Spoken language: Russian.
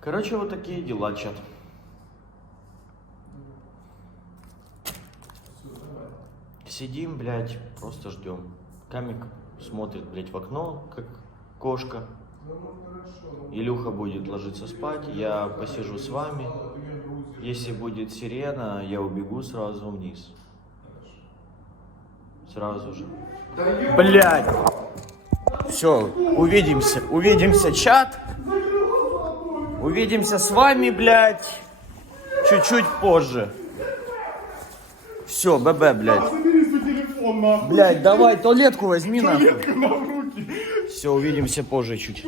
Короче, вот такие дела, чат. Сидим, блядь, просто ждем. Камик смотрит, блядь, в окно, как кошка. Илюха будет ложиться спать, я посижу с вами. Если будет сирена, я убегу сразу вниз. Сразу же. Блядь! Все, увидимся. Увидимся, чат. Увидимся с вами, блядь, чуть-чуть позже. Все, ББ, блядь. Забери свой телефон, нахуй. Блядь, давай туалетку возьми, нахуй. Туалетку на руки. Все, увидимся позже чуть.